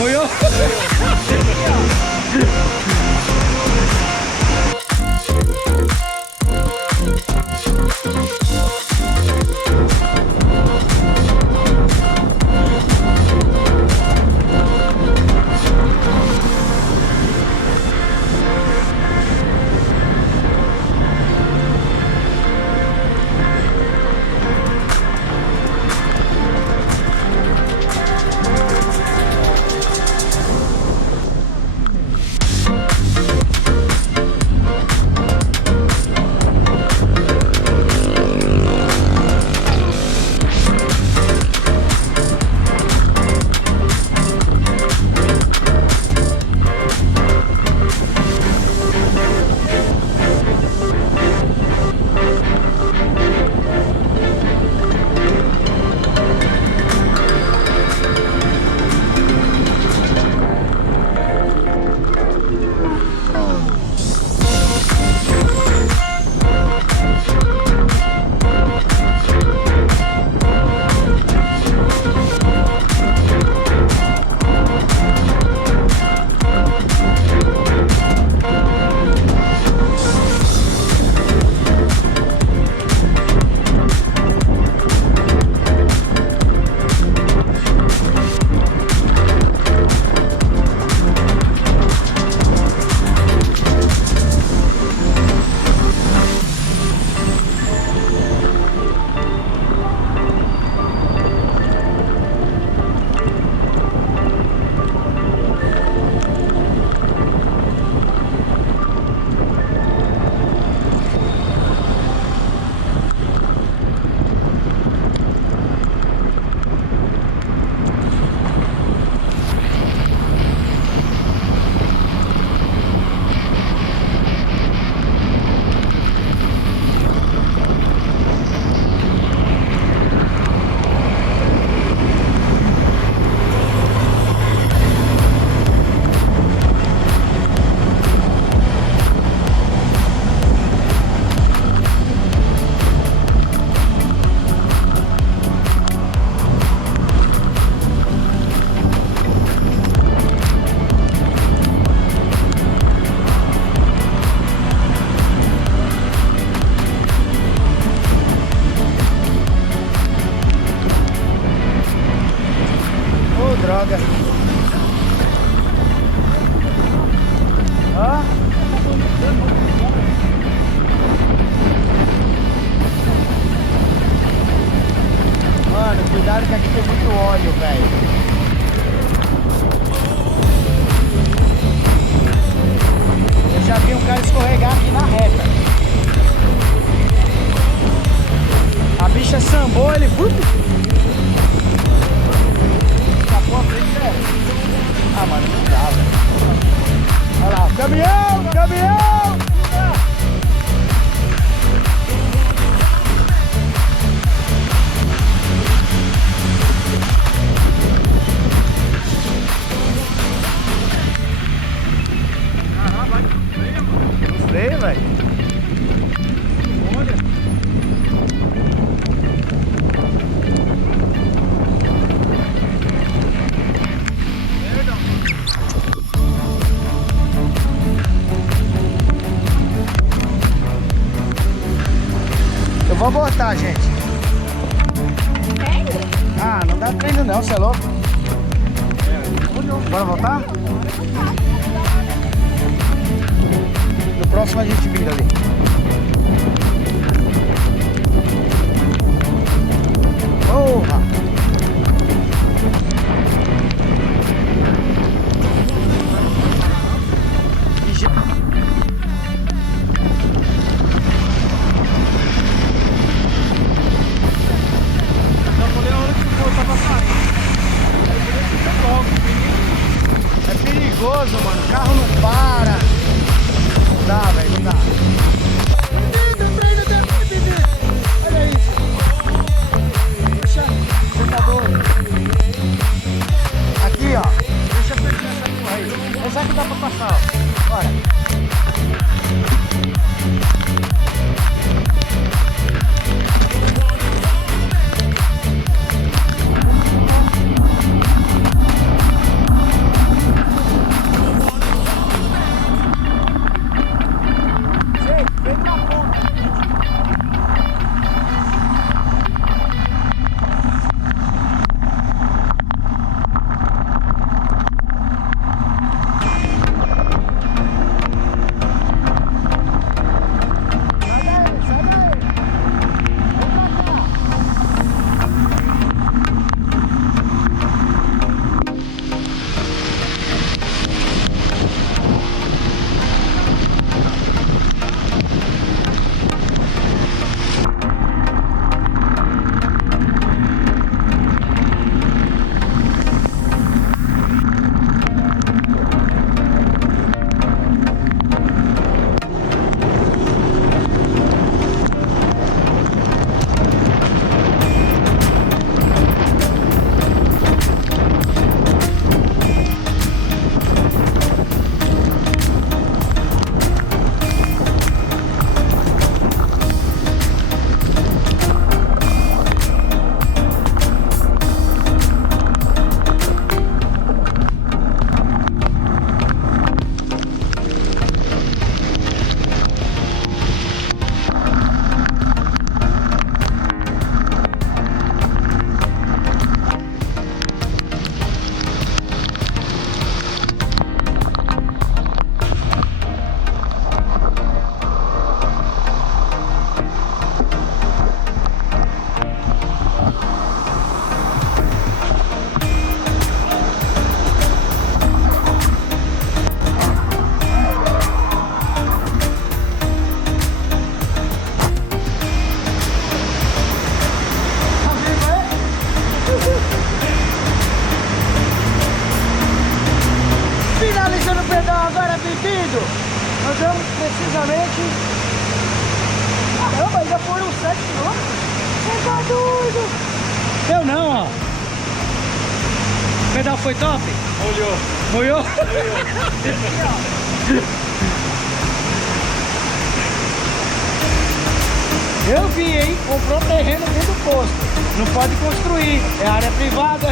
Fui eu. Droga. Ó. Mano, cuidado que aqui tem muito óleo, velho. Eu já vi um cara escorregar aqui na reta. A bicha sambou, ele... Ah, mano, não dá, velho. Olha lá, caminhão, caminhão! Caralho, vai no freio, mano. No freio, velho. Olha. Vou botar, gente. Sério? Ah, não dá treino não, você é louco. Bora voltar? No próximo a gente vira ali. Porra! É perigoso, mano. O carro não para. Não dá, velho, não dá. pedal agora, bem-vindo! Nós vamos precisamente... Caramba, ainda foram 7 quilômetros? Você tá doido! Eu não, ó. O pedal foi top? Molhou. Molhou? Eu vi, hein? Comprou terreno dentro do posto. Não pode construir, é área privada.